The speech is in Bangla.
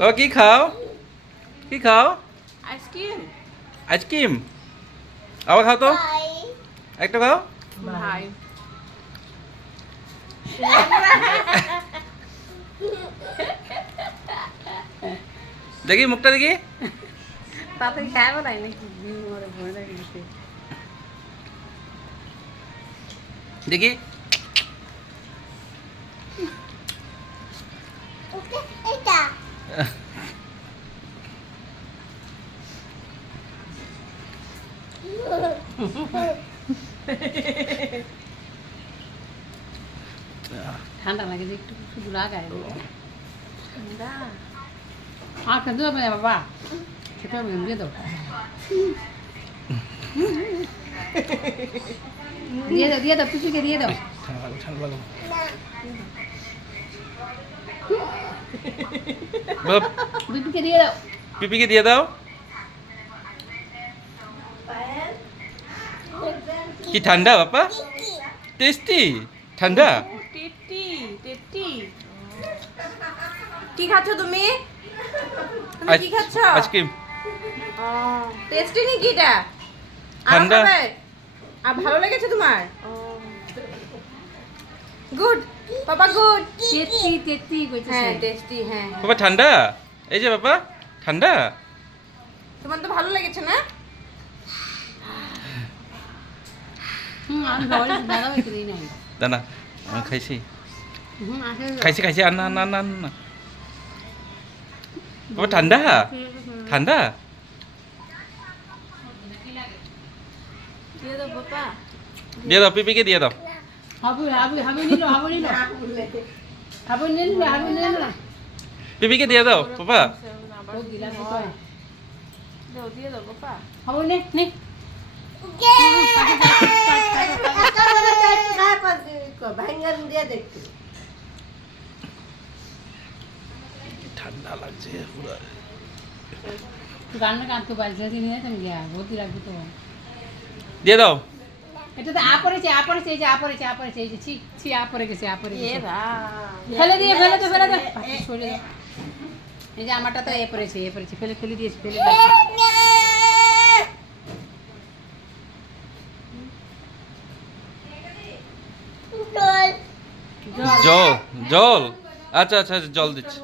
বাবা কি খাও? কি খাও? আইসক্রিম। আইসক্রিম। আবার খাও তো, একটা খাও। ভাই দেখি মুখটা দেখি। তাতে খায় বলাই নাকি মরে ভরে গেছে। দেখি। ঠান্ডা লাগে যে একটু শুধু লাগায় ঠান্ডা আর খেতে হবে না বাবা খেতে হবে দিয়ে দাও দিয়ে দাও পিপিকে দিয়ে দাও পিপিকে দিয়ে দাও পিপিকে দিয়ে দাও। কি ঠান্ডা বাবা? টেস্টি ঠান্ডা। টেটি টেটি কি খাচ্ছ তুমি? তুমি কি খাচ্ছ? আইসক্রিম। টেস্টি নাকি এটা? ঠান্ডা। আর ভালো লেগেছে তোমার? গুড পাপা গুড। টেস্টি টেস্টি কইছে। হ্যাঁ টেস্টি হ্যাঁ। বাবা ঠান্ডা। এই যে বাবা ঠান্ডা। তোমার তো ভালো লেগেছে না? আমি বলি দাদা হইতে দিই নাই। দানা আমি খাইছি। খাইছি আর না না না না। বাবা ঠান্ডা ঠান্ডা। দিয়ে দাও বাবা। দিয়ে দাও পিপিকে দিয়ে দাও। হাবু নিলো। পিপিকে দিয়ে দাও বাবা। দিয়ে দাও বাবা। হাবু নে ঠান্ডা লাগছে পুরো। গান কাঁদতে পারছে নিয়ে তুমি গিয়া ভর্তি রাখবো তো দিয়ে দাও। এটা তো আপরেছে এই যে আপরেছে এই যে ছি আপরে গেছে ফেলে দিয়ে সরে দাও এই যে আমারটা তো এ পড়েছে ফেলে দিয়েছি ফেলে জল জল। আচ্ছা আচ্ছা জল দিচ্ছি।